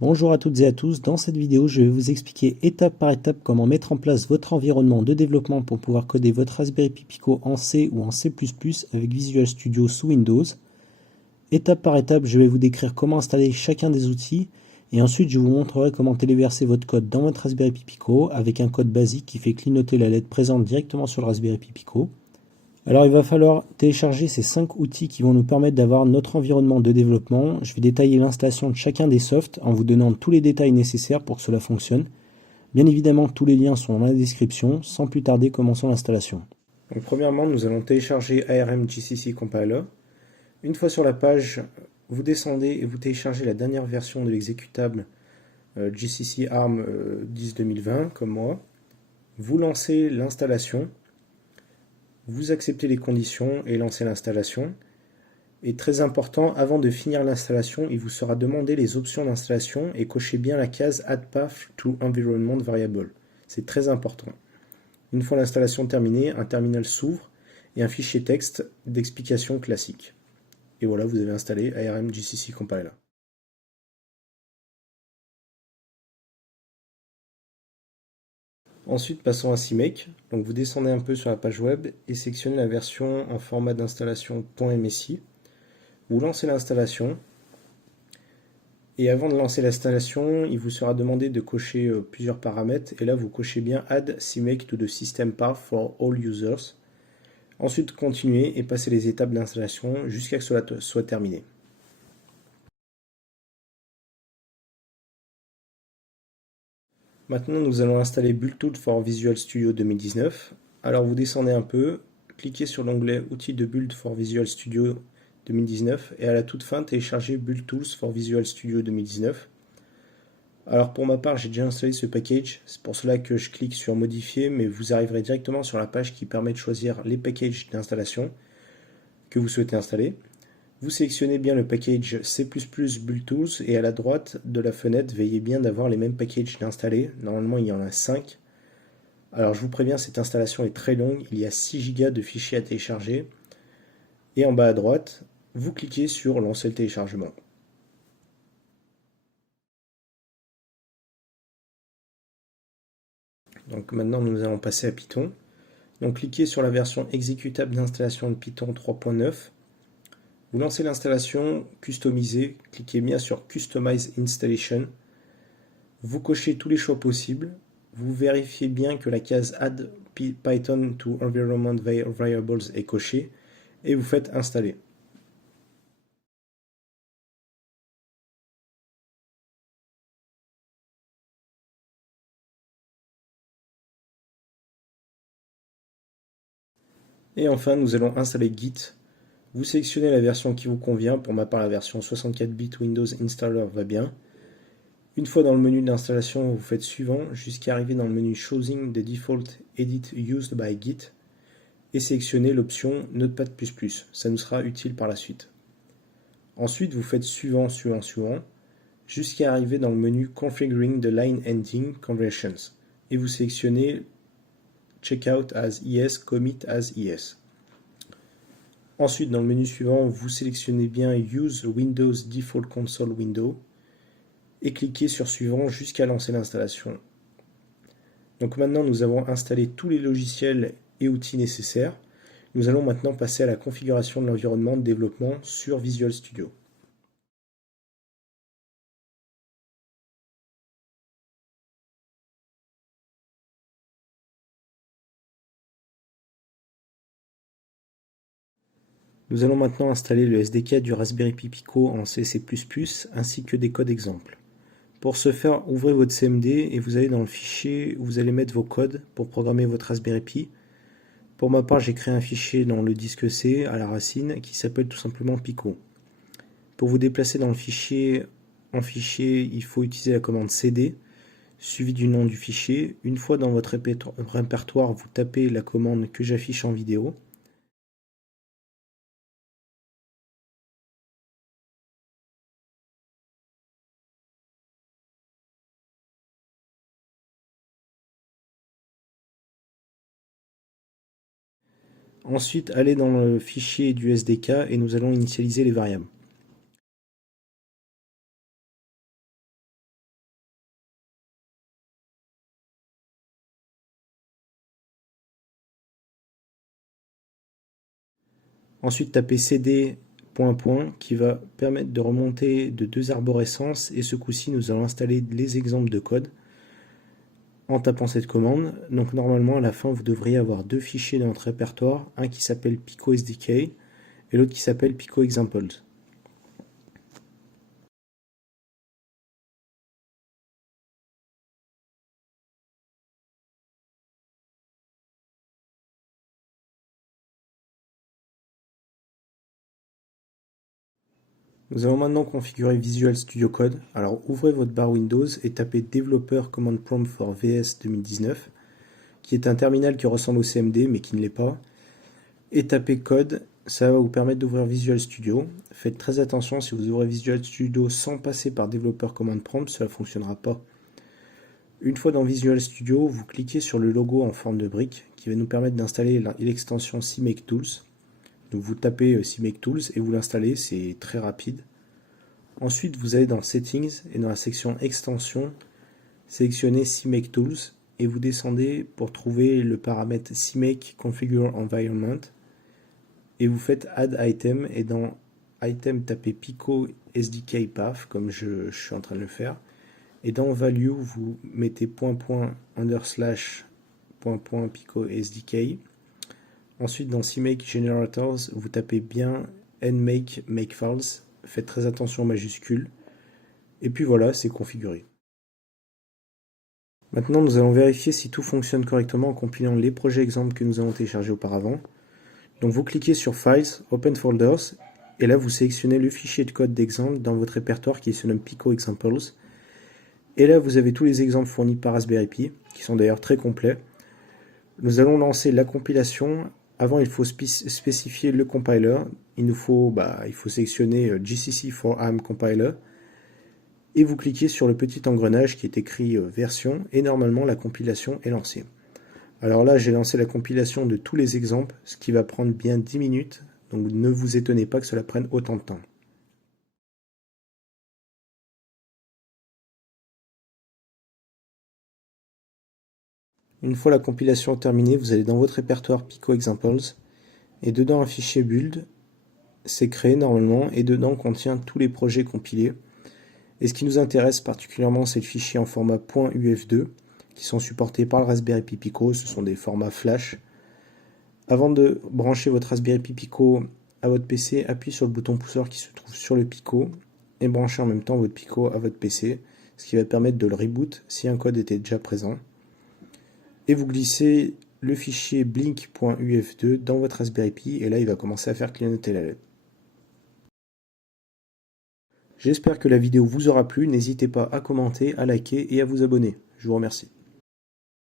Bonjour à toutes et à tous, dans cette vidéo je vais vous expliquer étape par étape comment mettre en place votre environnement de développement pour pouvoir coder votre Raspberry Pi Pico en C ou en C++ avec Visual Studio sous Windows. Étape par étape je vais vous décrire comment installer chacun des outils et ensuite je vous montrerai comment téléverser votre code dans votre Raspberry Pi Pico avec un code basique qui fait clignoter la LED présente directement sur le Raspberry Pi Pico. Alors il va falloir télécharger ces 5 outils qui vont nous permettre d'avoir notre environnement de développement. Je vais détailler l'installation de chacun des softs en vous donnant tous les détails nécessaires pour que cela fonctionne. Bien évidemment, tous les liens sont dans la description. Sans plus tarder, commençons l'installation. Donc premièrement, nous allons télécharger ARM GCC Compiler. Une fois sur la page, vous descendez et vous téléchargez la dernière version de l'exécutable GCC ARM 10-2020, comme moi. Vous lancez l'installation. Vous acceptez les conditions et lancez l'installation. Et très important, avant de finir l'installation, il vous sera demandé les options d'installation et cochez bien la case Add Path to Environment Variable. C'est très important. Une fois l'installation terminée, un terminal s'ouvre et un fichier texte d'explication classique. Et voilà, vous avez installé ARM GCC Compiler. Ensuite, passons à CMake. Donc vous descendez un peu sur la page web et sélectionnez la version en format d'installation .msi. Vous lancez l'installation. Et avant de lancer l'installation, il vous sera demandé de cocher plusieurs paramètres. Et là, vous cochez bien Add CMake to the System Path for all users. Ensuite, continuez et passez les étapes d'installation jusqu'à ce que cela soit terminé. Maintenant, nous allons installer BuildTools for Visual Studio 2019. Alors, vous descendez un peu, cliquez sur l'onglet Outils de Build for Visual Studio 2019 et à la toute fin, téléchargez BuildTools for Visual Studio 2019. Alors, pour ma part, j'ai déjà installé ce package, c'est pour cela que je clique sur Modifier, mais vous arriverez directement sur la page qui permet de choisir les packages d'installation que vous souhaitez installer. Vous sélectionnez bien le package C++ BuildTools et à la droite de la fenêtre, veillez bien d'avoir les mêmes packages d'installer. Normalement, il y en a 5. Alors, je vous préviens, cette installation est très longue. Il y a 6 Go de fichiers à télécharger. Et en bas à droite, vous cliquez sur Lancer le téléchargement. Donc maintenant, nous allons passer à Python. Donc, cliquez sur la version exécutable d'installation de Python 3.9. Vous lancez l'installation, customiser, cliquez bien sur Customize Installation. Vous cochez tous les choix possibles. Vous vérifiez bien que la case Add Python to Environment Variables est cochée et vous faites installer. Et enfin, nous allons installer Git. Vous sélectionnez la version qui vous convient. Pour ma part, la version 64 bits Windows Installer va bien. Une fois dans le menu d'installation, vous faites suivant jusqu'à arriver dans le menu Choosing the Default Edit Used by Git et sélectionnez l'option Notepad++. Ça nous sera utile par la suite. Ensuite, vous faites suivant jusqu'à arriver dans le menu Configuring the Line Ending Conversions et vous sélectionnez Checkout as ES, Commit as ES. Ensuite, dans le menu suivant, vous sélectionnez bien Use Windows Default Console Window et cliquez sur Suivant jusqu'à lancer l'installation. Donc maintenant, nous avons installé tous les logiciels et outils nécessaires. Nous allons maintenant passer à la configuration de l'environnement de développement sur Visual Studio. Nous allons maintenant installer le SDK du Raspberry Pi Pico en C++ ainsi que des codes exemples. Pour ce faire, ouvrez votre CMD et vous allez dans le fichier où vous allez mettre vos codes pour programmer votre Raspberry Pi. Pour ma part, j'ai créé un fichier dans le disque C à la racine qui s'appelle tout simplement Pico. Pour vous déplacer dans le fichier, il faut utiliser la commande CD suivi du nom du fichier. Une fois dans votre répertoire, vous tapez la commande que j'affiche en vidéo. Ensuite, allez dans le fichier du SDK et nous allons initialiser les variables. Ensuite, tapez cd ... qui va permettre de remonter de 2 arborescences, et ce coup-ci, nous allons installer les exemples de code en tapant cette commande. Donc normalement, à la fin, vous devriez avoir 2 fichiers dans votre répertoire, un qui s'appelle Pico SDK et l'autre qui s'appelle Pico Examples. Nous allons maintenant configurer Visual Studio Code. Alors ouvrez votre barre Windows et tapez Developer Command Prompt for VS 2019, qui est un terminal qui ressemble au CMD mais qui ne l'est pas. Et tapez Code, ça va vous permettre d'ouvrir Visual Studio. Faites très attention, si vous ouvrez Visual Studio sans passer par Developer Command Prompt, cela ne fonctionnera pas. Une fois dans Visual Studio, vous cliquez sur le logo en forme de brique qui va nous permettre d'installer l'extension CMake Tools. Donc vous tapez CMake Tools et vous l'installez, c'est très rapide. Ensuite, vous allez dans Settings et dans la section Extensions, sélectionnez CMake Tools et vous descendez pour trouver le paramètre CMake Configure Environment et vous faites Add Item et dans Item, tapez Pico SDK Path comme je suis en train de le faire. Et dans Value, vous mettez .. Pico SDK. Ensuite, dans CMake Generators, vous tapez bien nmake makefiles. Faites très attention aux majuscules. Et puis voilà, c'est configuré. Maintenant, nous allons vérifier si tout fonctionne correctement en compilant les projets exemples que nous avons téléchargés auparavant. Donc vous cliquez sur Files, Open Folders, et là vous sélectionnez le fichier de code d'exemple dans votre répertoire qui se nomme Pico Examples. Et là, vous avez tous les exemples fournis par Raspberry Pi, qui sont d'ailleurs très complets. Nous allons lancer la compilation. Avant, il faut spécifier le compiler. Il faut sélectionner GCC for ARM Compiler. Et vous cliquez sur le petit engrenage qui est écrit version, et normalement, la compilation est lancée. Alors là, j'ai lancé la compilation de tous les exemples, ce qui va prendre bien 10 minutes. Donc ne vous étonnez pas que cela prenne autant de temps. Une fois la compilation terminée, vous allez dans votre répertoire Pico Examples et dedans un fichier build, c'est créé normalement et dedans contient tous les projets compilés. Et ce qui nous intéresse particulièrement, c'est le fichier en format .uf2 qui sont supportés par le Raspberry Pi Pico, ce sont des formats flash. Avant de brancher votre Raspberry Pi Pico à votre PC, appuyez sur le bouton pousseur qui se trouve sur le Pico et branchez en même temps votre Pico à votre PC, ce qui va permettre de le reboot si un code était déjà présent. Et vous glissez le fichier blink.uf2 dans votre Raspberry Pi et là il va commencer à faire clignoter la LED. J'espère que la vidéo vous aura plu, n'hésitez pas à commenter, à liker et à vous abonner. Je vous remercie.